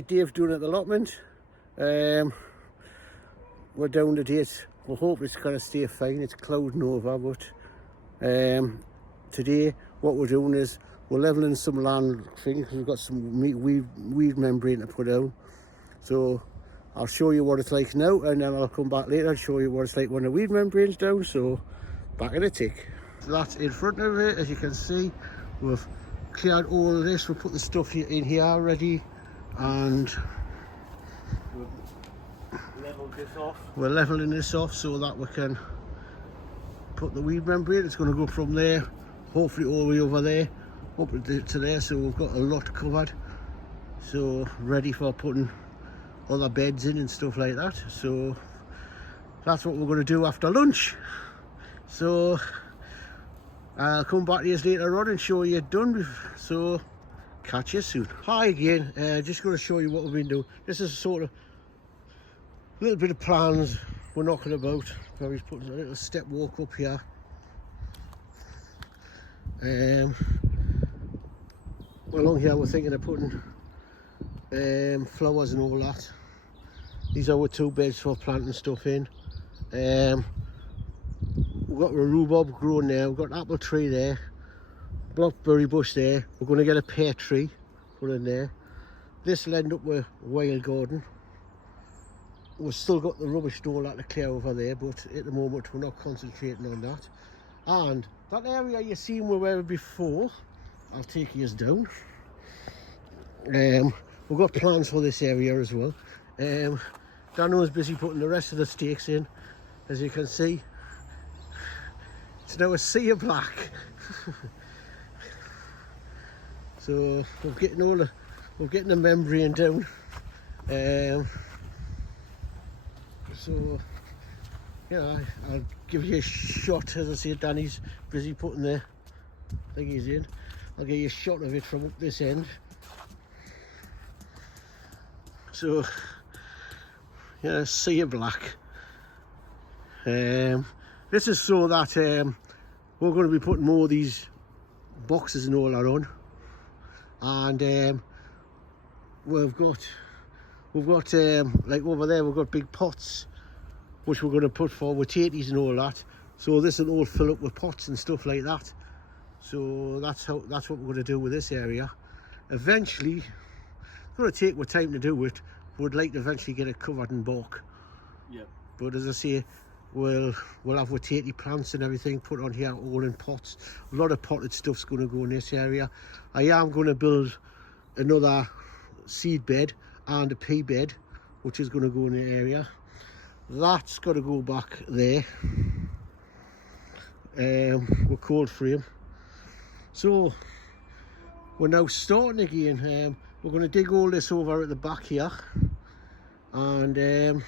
Right, Dave doing at the allotment. We're down today. We hope it's going to stay fine. It's clouding over, but today what we're doing is we're levelling some land things. We've got some weed membrane to put down. So I'll show you what it's like now, and then I'll come back later and show you what it's like when the weed membrane's down. So back in a tick. So that's in front of it. As you can see, we've cleared all of this. We'll put the stuff in here already, and we're leveling this off so that we can put the weed membrane. It's going to go from there, hopefully all the way over there, up to there. So we've got a lot covered, so ready for putting other beds in and stuff like that. So that's what we're going to do after lunch. So I'll come back to you later on and show you done. So catch you soon. Hi again. Just going to show you what we've been doing. This is sort of a little bit of plans we're knocking about. Probably putting a little step walk up here. Along here we're thinking of putting flowers and all that. These are our 2 beds for planting stuff in. We've got a rhubarb growing there, we've got an apple tree there, blackberry bush there. We're going to get a pear tree put in there. This will end up with a wild garden. We've still got the rubbish and all that to clear over there, but at the moment we're not concentrating on that. And that area you seen we were before, I'll take yours down. We've got plans for this area as well. Danno is busy putting the rest of the stakes in. As you can see, it's now a sea of black. So we're getting the membrane down. So yeah, I'll give you a shot. As I say, Danny's busy putting the thingies in. I'll give you a shot of it from up this end. So yeah, sea of black. This is so that we're going to be putting more of these boxes and all that on, and we've got like over there we've got big pots which we're going to put for potatoes and all that. So this will all fill up with pots and stuff like that. So that's what we're going to do with this area. Eventually, it's going to take more time to do it. We'd like to eventually get it covered in bark. Yeah. But as I say, we'll have potato plants and everything put on here, all in pots. A lot of potted stuff's going to go in this area. I am going to build another seed bed and a pea bed, which is going to go in the area. That's got to go back there. With cold frame. So we're now starting again. We're going to dig all this over at the back here, and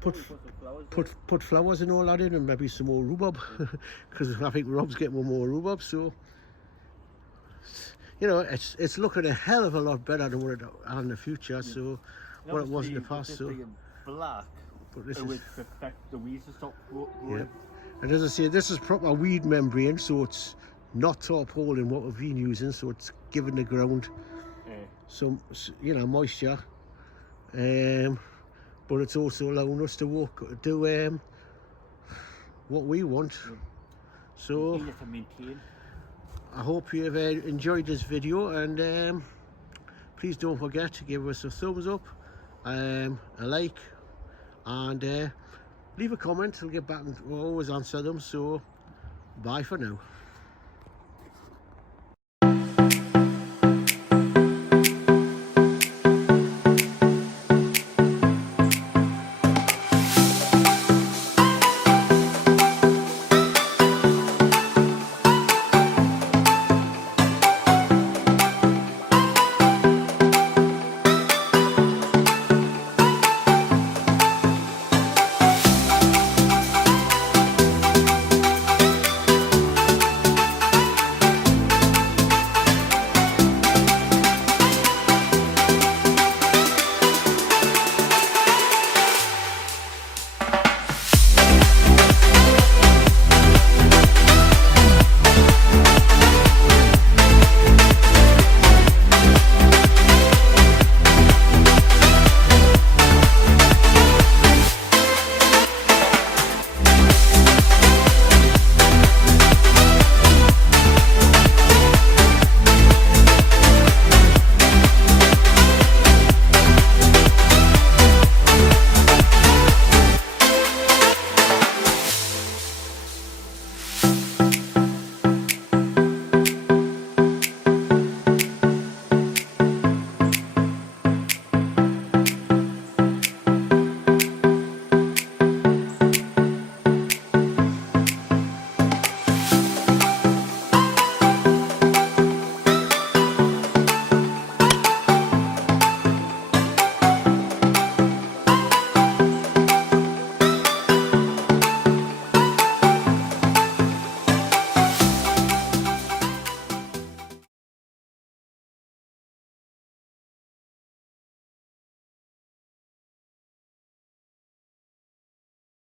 put flowers and all that in, and maybe some more rhubarb, because I think Rob's getting more rhubarb. So you know, it's looking a hell of a lot better than what it had in the future. So what it was in the past. So black, but this would affect the weeds to stop growing. Yeah. And as I say, this is proper weed membrane, so it's not tarpaulin what we've been using, so it's giving the ground some, you know, moisture. But it's also allowing us to do what we want. So I hope you've enjoyed this video, and please don't forget to give us a thumbs up, a like, and leave a comment. I'll get back and we'll always answer them. So bye for now.